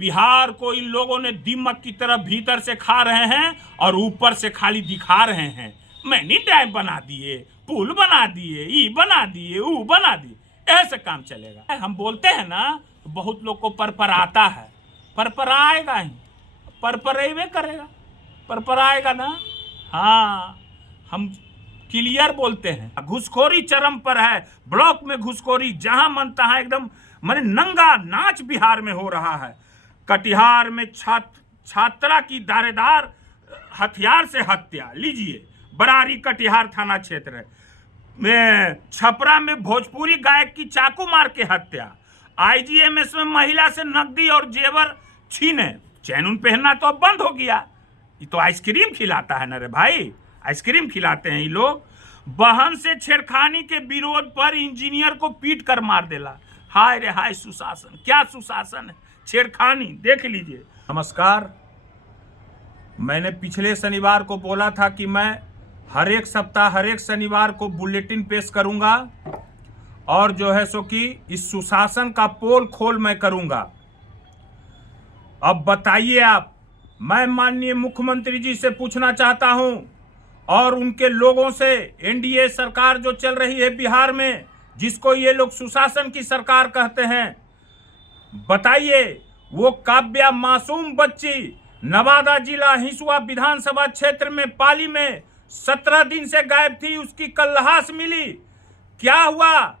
बिहार को इन लोगों ने दीमक की तरह भीतर से खा रहे हैं और ऊपर से खाली दिखा रहे हैं। मैंने डैम बना दिए, पुल बना दिए, ई बना दिए, ऊ बना दिए, ऐसे काम चलेगा। हम बोलते हैं ना तो बहुत लोग को परपराता है, परपराएगा ही, परपरेबे करेगा, परपराएगा ना। हाँ, हम क्लियर बोलते हैं। घुसखोरी चरम पर है, ब्लॉक में घुसखोरी जहां मन तहां एकदम माने नंगा नाच बिहार में हो रहा है। कटिहार में छात्रा की दारेदार हथियार से हत्या, लीजिए बरारी कटिहार थाना क्षेत्र में। छपरा में भोजपुरी गायक की चाकू मार के हत्या। आईजीएमएस में महिला से नकदी और जेवर छीने। चैन पहनना तो अब बंद हो गया, ये तो आइसक्रीम खिलाता है ना रे भाई, आइसक्रीम खिलाते हैं ये लोग। बहन से छेड़खानी के विरोध पर इंजीनियर को पीट कर मार देला। हाय रे हाय, सुशासन, क्या सुशासन है, छेड़खानी देख लीजिए। नमस्कार, मैंने पिछले शनिवार को बोला था कि मैं हर एक सप्ताह हर एक शनिवार को बुलेटिन पेश करूंगा और जो है सो कि इस सुशासन का पोल खोल मैं करूंगा। अब बताइए आप, मैं माननीय मुख्यमंत्री जी से पूछना चाहता हूं और उनके लोगों से, एनडीए सरकार जो चल रही है बिहार में, जिसको ये लोग सुशासन की सरकार कहते हैं, बताइए वो काव्या मासूम बच्ची नवादा जिला हिसुआ विधानसभा क्षेत्र में पाली में 17 दिन से गायब थी, उसकी कल लाश मिली। क्या हुआ?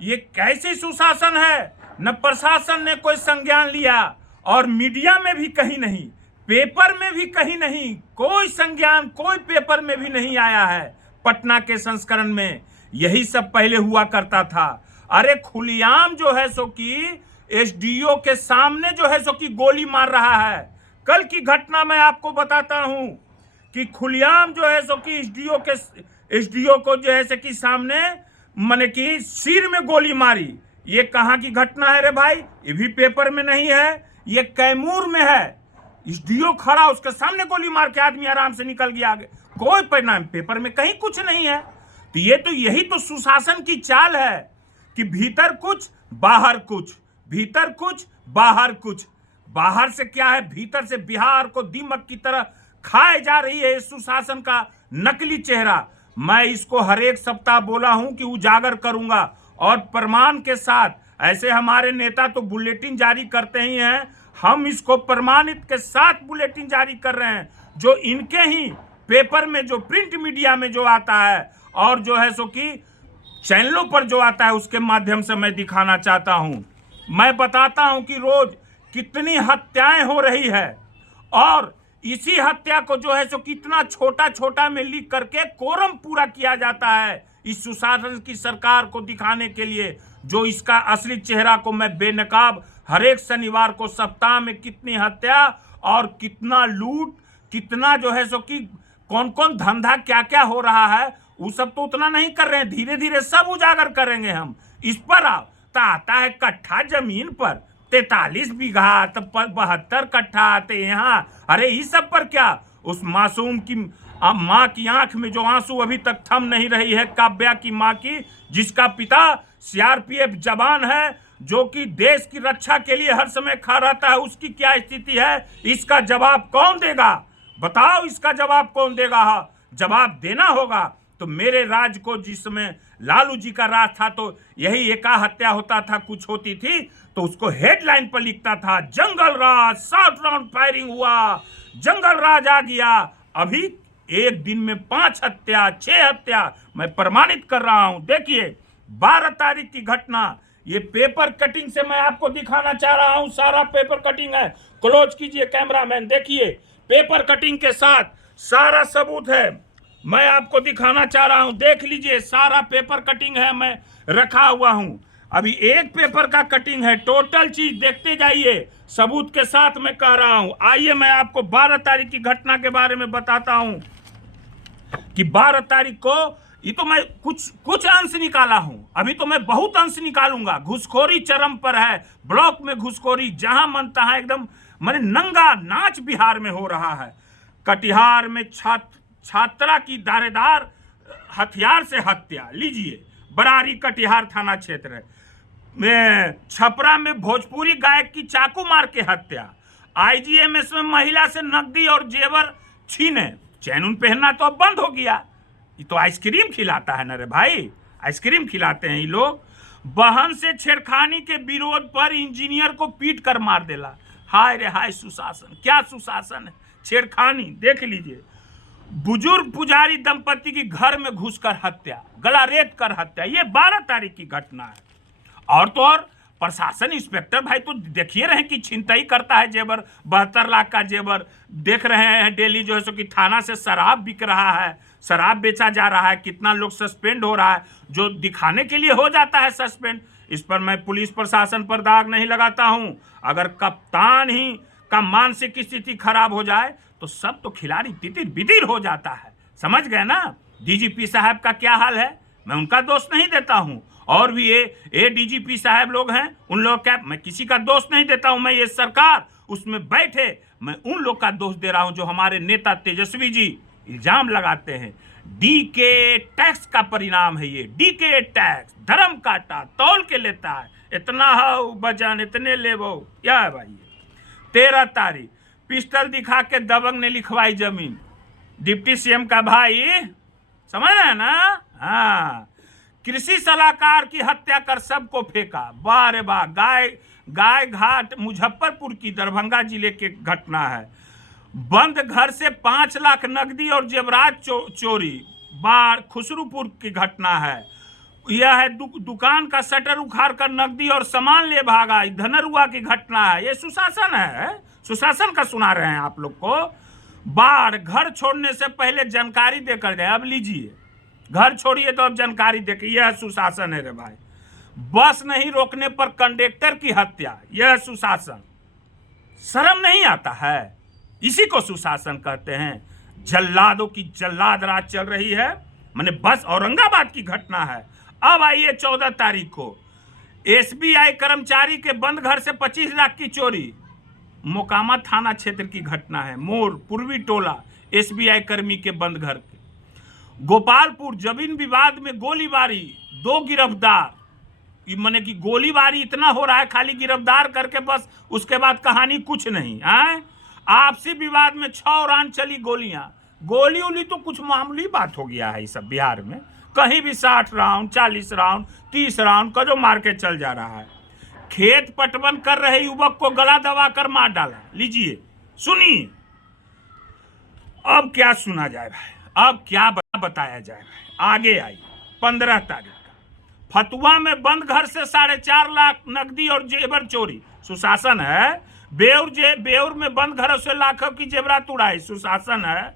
ये कैसी सुशासन है? न प्रशासन ने कोई संज्ञान लिया और मीडिया में भी कहीं नहीं, पेपर में भी कहीं नहीं, कोई संज्ञान कोई पेपर में भी नहीं आया है। पटना के संस्करण में यही सब पहले हुआ करता था। अरे खुलेआम जो है सो कि एसडीओ के सामने जो है सो कि गोली मार रहा है। कल की घटना मैं आपको बताता हूं कि खुलेआम जो है सो कि एसडीओ को जो है सो कि सामने माने कि सिर में गोली मारी। ये कहाँ की घटना है रे भाई? ये भी पेपर में नहीं है, ये कैमूर में है। एसडीओ खड़ा, उसके सामने गोली मार के आदमी आराम से निकल गया आगे, कोई परिणाम पेपर में कहीं कुछ नहीं है। तो यही तो सुशासन की चाल है कि भीतर कुछ बाहर कुछ, भीतर कुछ बाहर कुछ। बाहर से क्या है, भीतर से बिहार को दीमक की तरह खाए जा रही है सुशासन का नकली चेहरा। मैं इसको हर एक सप्ताह बोला हूं कि उजागर करूंगा और प्रमाण के साथ। ऐसे हमारे नेता तो बुलेटिन जारी करते ही हैं, हम इसको प्रमाणित के साथ बुलेटिन जारी कर रहे हैं, जो इनके ही पेपर में, जो प्रिंट मीडिया में जो आता है और जो है सो कि चैनलों पर जो आता है, उसके माध्यम से मैं दिखाना चाहता हूं। मैं बताता हूं कि रोज कितनी हत्याएं हो रही है और इसी हत्या को जो है सो कितना छोटा छोटा में लिख करके कोरम पूरा किया जाता है इस सुशासन की सरकार को दिखाने के लिए, जो इसका असली चेहरा को मैं बेनकाब हर एक शनिवार को सप्ताह में कितनी हत्या और कितना लूट, कितना जो है सो कि कौन कौन धंधा क्या क्या हो रहा है, वो सब तो उतना नहीं कर रहे हैं, धीरे धीरे सब उजागर करेंगे हम। इस पर आता है कट्ठा जमीन पर 43 बीघा, तब 72 कट्ठा आते यहाँ। अरे इस सब पर क्या? उस मासूम की माँ की आंख में जो आंसू अभी तक थम नहीं रही है, काव्या की माँ की, जिसका पिता सीआरपीएफ जवान है, जो कि देश की रक्षा के लिए हर समय खड़ा रहता है, उसकी क्या स्थिति है? इसका जवाब कौन देगा? बताओ, इसका जवाब कौन देगा? जवाब देना होगा तो मेरे राज को, जिसमें लालू जी का राज था, तो यही एका हत्या होता था, कुछ होती थी तो उसको हेडलाइन पर लिखता था जंगल राज, 7 राउंड फायरिंग हुआ, जंगल राज आ गया। अभी एक दिन में 5 हत्या, 6 हत्या मैं प्रमाणित कर रहा हूं। देखिए 12 तारीख की घटना, ये पेपर कटिंग से मैं आपको दिखाना चाह रहा हूं, सारा पेपर कटिंग है। क्लोज कीजिए कैमरामैन, देखिए पेपर कटिंग के साथ सारा सबूत है, मैं आपको दिखाना चाह रहा हूं। देख लीजिए, सारा पेपर कटिंग है, मैं रखा हुआ हूं। अभी एक पेपर का कटिंग है, टोटल चीज देखते जाइए, सबूत के साथ मैं कह रहा हूं। आइए मैं आपको 12 तारीख की घटना के बारे में बताता हूं कि 12 तारीख को, ये तो मैं कुछ अंश निकाला हूं, अभी तो मैं बहुत अंश निकालूंगा। घुसखोरी चरम पर है, ब्लॉक में घुसखोरी जहां मन तहां एकदम माने नंगा नाच बिहार में हो रहा है। कटिहार में छात्रा की दारेदार हथियार से हत्या, लीजिए बरारी कटिहार थाना क्षेत्र में। छपरा में भोजपुरी गायक की चाकू मार के हत्या। आईजीएमएस में महिला से नकदी और जेवर छीने, चैन उन पहनना तो अब बंद हो गया। ये तो आइसक्रीम खिलाता है ना रे भाई, आइसक्रीम खिलाते हैं ये लोग। बहन से छेड़खानी के विरोध पर इंजीनियर को पीट कर मार देला। हाय रे हाय सुशासन, क्या सुशासन है। छेड़खानी देख लीजिए, बुजुर्ग पुजारी दंपति की घर में घुसकर हत्या, गला रेत कर हत्या। ये 12 तारीख की घटना है। और तो और प्रशासन इंस्पेक्टर भाई तो देखिए रहे कि छिनतई करता है जेवर, 72 लाख का जेवर देख रहे हैं डेली जो है सो कि थाना से शराब बिक रहा है, शराब बेचा जा रहा है, कितना लोग सस्पेंड हो रहा है, जो दिखाने के लिए हो जाता है सस्पेंड। इस पर मैं पुलिस प्रशासन पर दाग नहीं लगाता हूं। अगर कप्तान ही का मानसिक स्थिति खराब हो जाए तो सब तो खिलाड़ी तितिर बितिर हो जाता है, समझ गए ना। डीजीपी साहब का क्या हाल है, मैं उनका दोष नहीं देता हूं। और भी ये डीजीपी साहब लोग हैं, उन लोग क्या, मैं किसी का दोष नहीं देता हूं। मैं ये सरकार उसमें बैठे, मैं उन लोग का दोष दे रहा हूं जो हमारे नेता तेजस्वी जी इल्जाम लगाते हैं। डीके टैक्स का परिणाम है ये। डीके टैक्स धर्म काटा तौल के लेता है, इतना हो बजन इतने ले वो, क्या है भाई। 13 तारीख पिस्टल दिखा के दबंग ने लिखवाई जमीन। डिप्टी सीएम का भाई, समझ रहे हैं ना। हाँ, कृषि सलाहकार की हत्या कर सबको फेंका। वाह रे वाह, गाय घाट मुजफ्फरपुर की दरभंगा जिले के घटना है। बंद घर से 5 लाख नकदी और जेवरात चोरी, बाढ़ खुसरूपुर की घटना है। यह है दुकान का शटर उखाड़ कर नकदी और सामान ले भागा, धनरुआ की घटना है। ये सुशासन है, सुशासन का सुना रहे हैं आप लोग को। बाढ़, घर छोड़ने से पहले जानकारी देकर जाए। अब लीजिए, घर छोड़िए तो अब जानकारी देकर, यह सुशासन है रे भाई। बस नहीं रोकने पर कंडक्टर की हत्या, यह सुशासन। शर्म नहीं आता है, इसी को सुशासन कहते हैं। जल्लादों की जल्लाद राज चल रही है। मैंने बस औरंगाबाद की घटना है। अब आइए 14 तारीख को एसबीआई कर्मचारी के बंद घर से 25 लाख की चोरी। मोकामा थाना क्षेत्र की घटना है। मोर पूर्वी टोला एसबीआई कर्मी के बंद घर के। गोपालपुर जमीन विवाद में गोलीबारी, 2 गिरफ्तार। माने कि गोलीबारी इतना हो रहा है, खाली गिरफ्तार करके बस, उसके बाद कहानी कुछ नहीं है। आपसी विवाद में 6 राउंड चली गोलियां। गोली उली तो कुछ मामूली बात हो गया है। ये सब बिहार में कहीं भी 60 राउंड 40 राउंड 30 राउंड का जो मार्केट चल जा रहा है। खेत पटवन कर रहे युवक को गला दबाकर मार डाला। लीजिए सुनिए, अब क्या सुना जाए भाई, अब क्या बताया जाए भाई। आगे आई 15 तारीख का फतुआ में बंद घर से 4.5 लाख नकदी और जेवर चोरी। सुशासन है। बेउर में बंद घरों से लाखों की जेवरात उड़ाई। सुशासन है।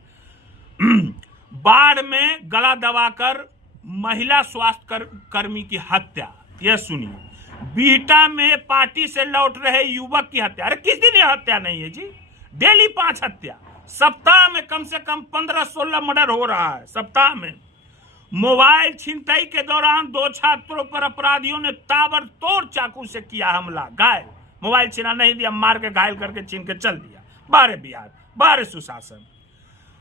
बाढ़ में गला दबाकर महिला स्वास्थ्य कर्मी की हत्या, यह सुनिए। बीहटा में पार्टी से लौट रहे युवक की हत्या। अरे किस दिन यह हत्या नहीं है जी, डेली 5 हत्या। सप्ताह में कम से कम 15-16 मर्डर हो रहा है सप्ताह में। मोबाइल छिनतई के दौरान 2 छात्रों पर अपराधियों ने ताबड़तोड़ चाकू से किया हमला, घायल। मोबाइल छीना नहीं दिया, मार के घायल करके छीन के चल दिया। बारे बिहार, बारे सुशासन।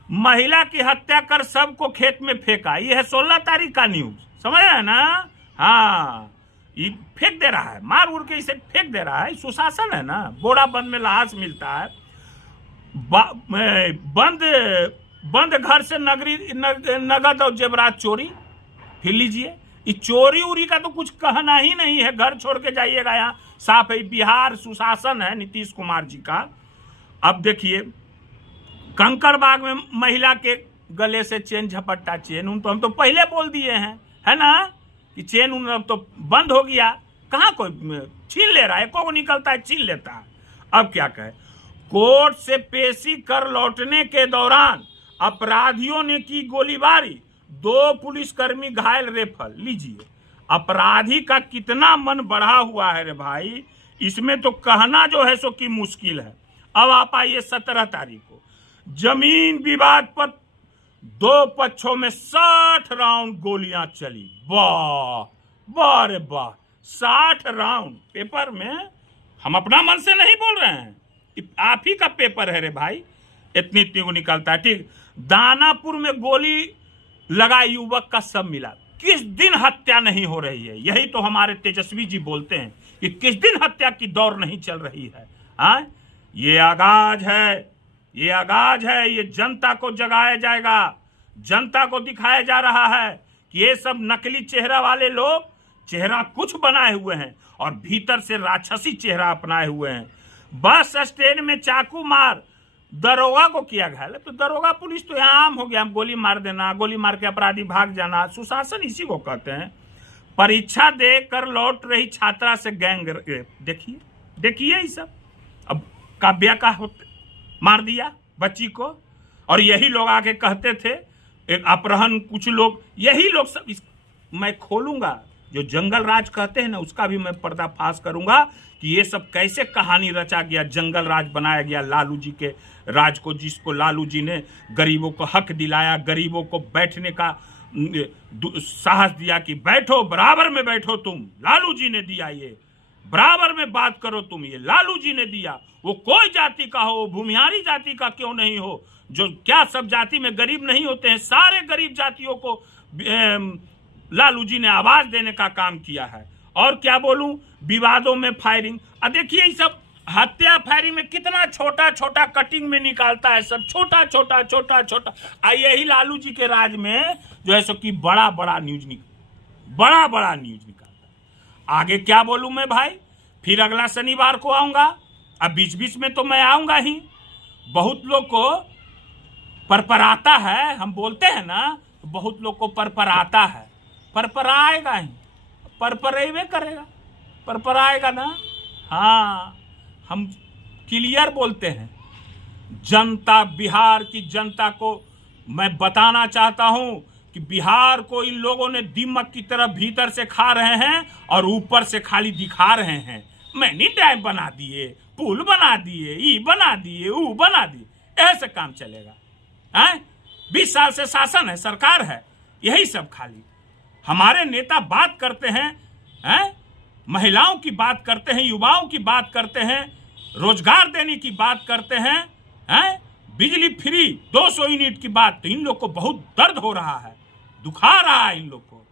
महिला की हत्या कर सबको खेत में फेंका। यह है 16 तारीख का न्यूज, समझ रहे हैं ना। हाँ, ये फेंक दे रहा है, मार उड़ के इसे फेंक दे रहा है। सुशासन है ना। बोड़ा बंद में लाश मिलता है। बंद घर से नगद और जेवरात चोरी। फिर लीजिए, ये चोरी उरी का तो कुछ कहना ही नहीं है। घर छोड़ के जाइएगा, यहाँ साफ है। बिहार सुशासन है नीतीश कुमार जी का। अब देखिए, कंकड़बाग में महिला के गले से चेन झपट्टा। चेन उन तो हम तो पहले बोल दिए हैं, है ना, कि चेन उन अब तो बंद हो गया। कहाँ कोई छीन ले रहा है, को निकलता है छीन लेता है। अब क्या कहे, कोर्ट से पेशी कर लौटने के दौरान अपराधियों ने की गोलीबारी, 2 पुलिसकर्मी घायल, रेफल। लीजिए, अपराधी का कितना मन बढ़ा हुआ है रे भाई, इसमें तो कहना जो है सो कि मुश्किल है। अब आप आइए 17 तारीख को जमीन विवाद पर 2 पक्षों में 60 राउंड गोलियां चली। वाह वाह रे वाह, 60 राउंड। पेपर में हम अपना मन से नहीं बोल रहे हैं, आप ही का पेपर है रे भाई, इतनी को निकलता है। ठीक, दानापुर में गोली लगा युवक का सब मिला। किस दिन हत्या नहीं हो रही है, यही तो हमारे तेजस्वी जी बोलते हैं कि किस दिन हत्या की दौड़ नहीं चल रही है। हाँ, ये आगाज है, ये आगाज है। ये जनता को जगाया जाएगा, जनता को दिखाया जा रहा है कि ये सब नकली चेहरा वाले लोग चेहरा कुछ बनाए हुए हैं और भीतर से राक्षसी चेहरा अपनाए हुए हैं। बस स्टैंड में चाकू मार दरोगा को किया घायल। तो दरोगा पुलिस तो यहाँ आम हो गया, हम गोली मार देना, गोली मार के अपराधी भाग जाना, सुशासन इसी को कहते हैं। परीक्षा दे कर लौट रही छात्रा से गैंग रेप, देखिए देखिए ये सब। अब काव्या का मार दिया बच्ची को, और यही लोग आके कहते थे एक अपहरण, कुछ लोग यही लोग सब मैं खोलूंगा जो जंगल राज कहते हैं ना, उसका भी मैं पर्दाफाश करूंगा कि ये सब कैसे कहानी रचा गया, जंगल राज बनाया गया लालू जी के राज को, जिसको लालू जी ने गरीबों को हक दिलाया, गरीबों को बैठने का साहस दिया कि बैठो, बराबर में बैठो तुम, लालू जी ने दिया ये, बराबर में बात करो तुम, ये लालू जी ने दिया। वो कोई जाति का हो, भूमिहारी जाति का क्यों नहीं हो, जो क्या सब जाति में गरीब नहीं होते हैं, सारे गरीब जातियों को लालू जी ने आवाज देने का काम किया है। और क्या बोलूं, विवादों में फायरिंग, देखिए सब हत्या फायरिंग में कितना छोटा छोटा कटिंग में निकालता है, सब छोटा छोटा छोटा छोटा। यही लालू जी के राज में जो है सो कि बड़ा बड़ा न्यूज निकालता है। आगे क्या बोलूं मैं भाई, फिर अगला शनिवार को आऊंगा। अब बीच बीच में तो मैं आऊंगा ही। बहुत लोग को परपराता है, हम बोलते हैं ना, बहुत लोग को परपराता है, परपराएगा ही, परपरेबे करेगा, परपराएगा ना। हाँ, हम क्लियर बोलते हैं। जनता, बिहार की जनता को मैं बताना चाहता हूं कि बिहार को इन लोगों ने दीमक की तरह भीतर से खा रहे हैं और ऊपर से खाली दिखा रहे हैं। मैंने डैम बना दिए, पुल बना दिए, ई बना दिए, ऊ बना दिए, ऐसे काम चलेगा? हैं? 20 साल से शासन है, सरकार है, यही सब खाली। हमारे नेता बात करते हैं, महिलाओं की बात करते हैं, युवाओं की बात करते हैं, रोजगार देने की बात करते हैं, बिजली फ्री 200 यूनिट की बात। तो इन लोग को बहुत दर्द हो रहा है, दुखा रहा है। इन लोग को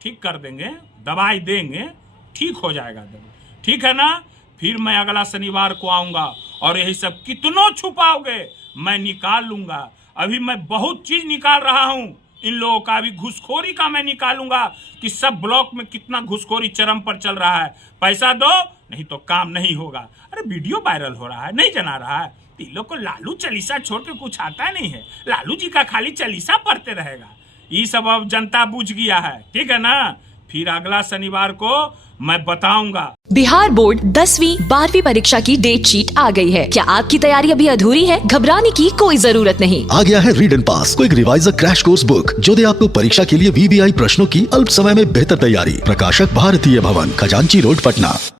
ठीक कर देंगे, दवाई देंगे, ठीक हो जाएगा दर्द, ठीक है ना। फिर मैं अगला शनिवार को आऊंगा और यही सब कितनों छुपाओगे मैं निकाल लूंगा। अभी मैं बहुत चीज निकाल रहा हूं, इन लोगों का भी घुसखोरी का मैं निकालूंगा कि सब ब्लॉक में कितना घुसखोरी चरम पर चल रहा है। पैसा दो नहीं तो काम नहीं होगा। अरे वीडियो वायरल हो रहा है, नहीं जना रहा है। इन लोग को लालू चालीसा छोड़ के कुछ आता नहीं है, लालू जी का खाली चालीसा पढ़ते रहेगा। ये सब अब जनता बुझ गया है, ठीक है ना। फिर अगला शनिवार को मैं बताऊंगा। बिहार बोर्ड 10वीं 12वीं परीक्षा की डेट शीट आ गई है। क्या आपकी तैयारी अभी अधूरी है? घबराने की कोई जरूरत नहीं। आ गया है read and pass, quick reviser crash course book, जो दे आपको परीक्षा के लिए VVI प्रश्नों की अल्प समय में बेहतर तैयारी। प्रकाशक भारतीय भवन, खजांची रोड, पटना।